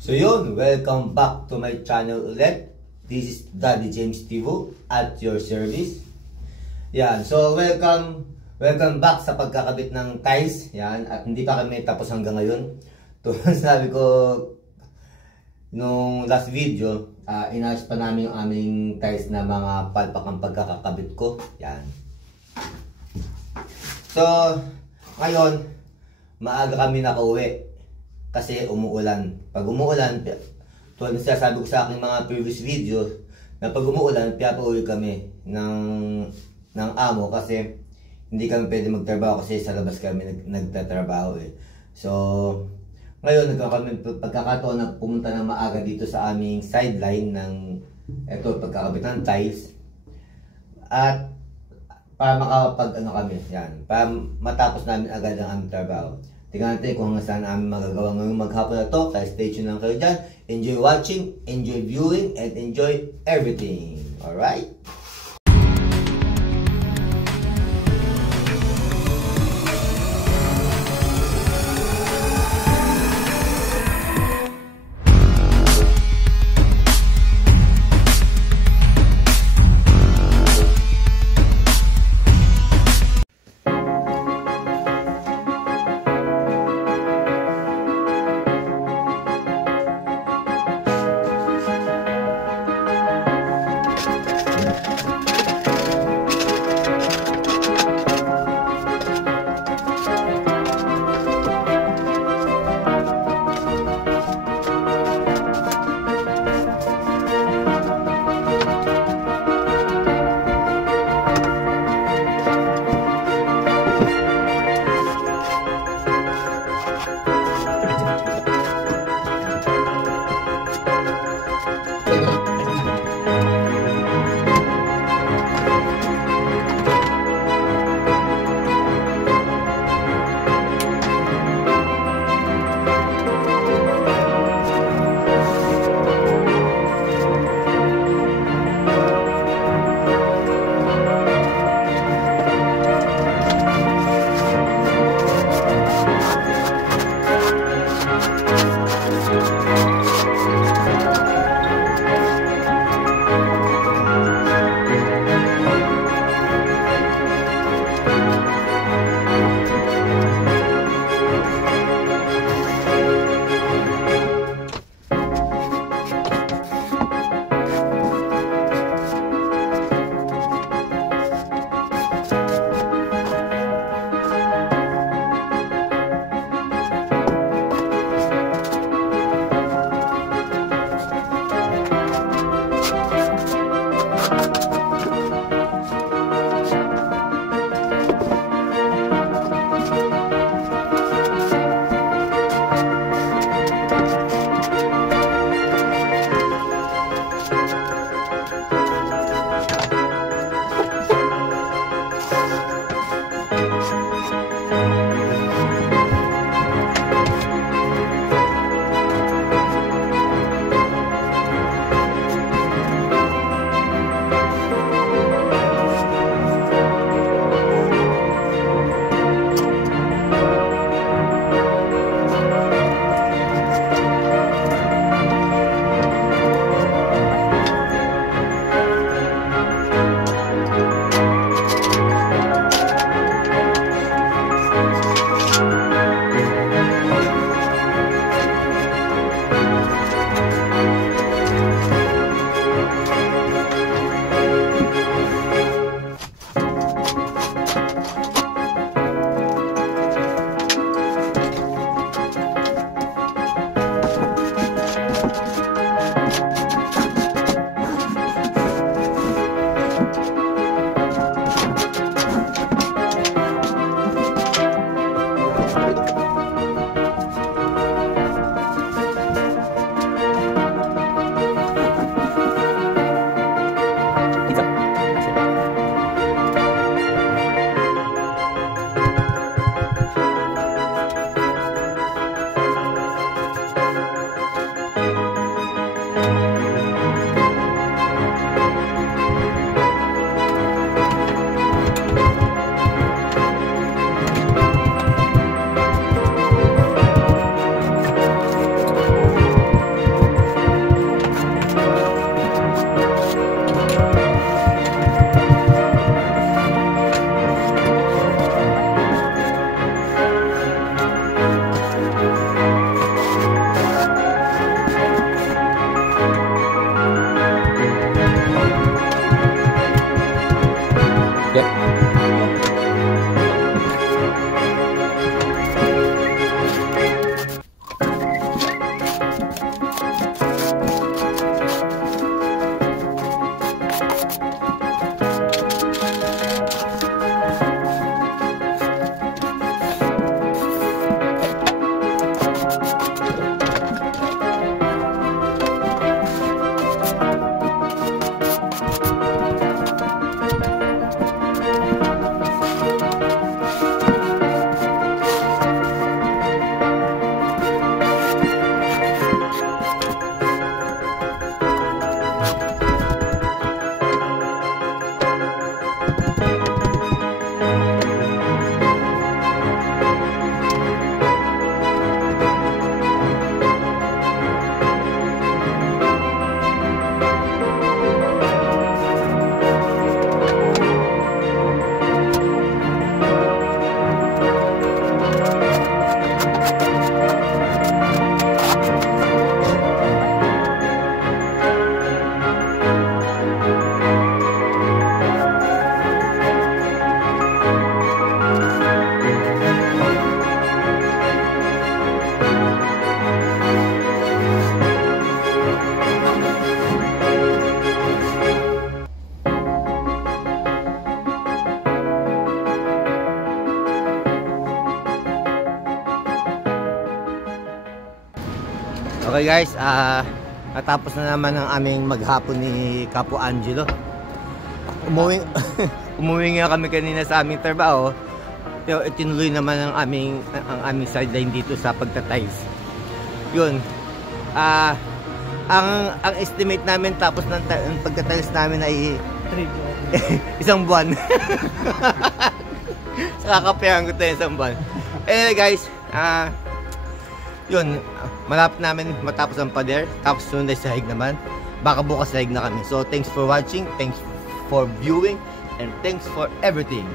So yun, welcome back to my channel ulit. This is Daddy James Tivo at your service. Yan, so welcome back sa pagkakabit ng tiles. Yan, at hindi pa kami tapos hanggang ngayon. Tulad sabi ko nung last video, inayos pa namin yung aming tiles na mga palpak ang pagkakakabit ko. Yan. So, ngayon, maaga kami nakauwi. Kasi umuulan. Pag umuulan, tulad na sabi ko sa aking mga previous videos, na pag umuulan, pinapauwi kami ng amo kasi hindi kami pwede magtrabaho kasi sa labas kami nagtatrabaho eh. So, ngayon nagkakaroon kami pagkakataon na pumunta ng maaga dito sa aming sideline ng pagkakabit ng tiles. At para kami, yan, para matapos namin agad ang aming trabaho. Tingnan natin kung hanggang saan namin magagawa ngayong maghapon na to. Kaya stay tuned lang kayo dyan. Enjoy watching, enjoy viewing, and enjoy everything. Alright? Okay guys, natapos na naman ang aming maghapon ni Capo Angelo. Umuwi nga kami kanina sa aming trabaho, pero itinuloy naman ang aming sideline dito sa pagtatiles. Yun, ang estimate namin tapos ng pagtatiles namin ay 1 buwan. Sa kakapayan ko tayo 1 buwan. Anyway guys, yun, malapit namin matapos ang pader, tapos sunod ay sahig naman. Baka bukas sahig na kami. So thanks for watching, thanks for viewing, and thanks for everything.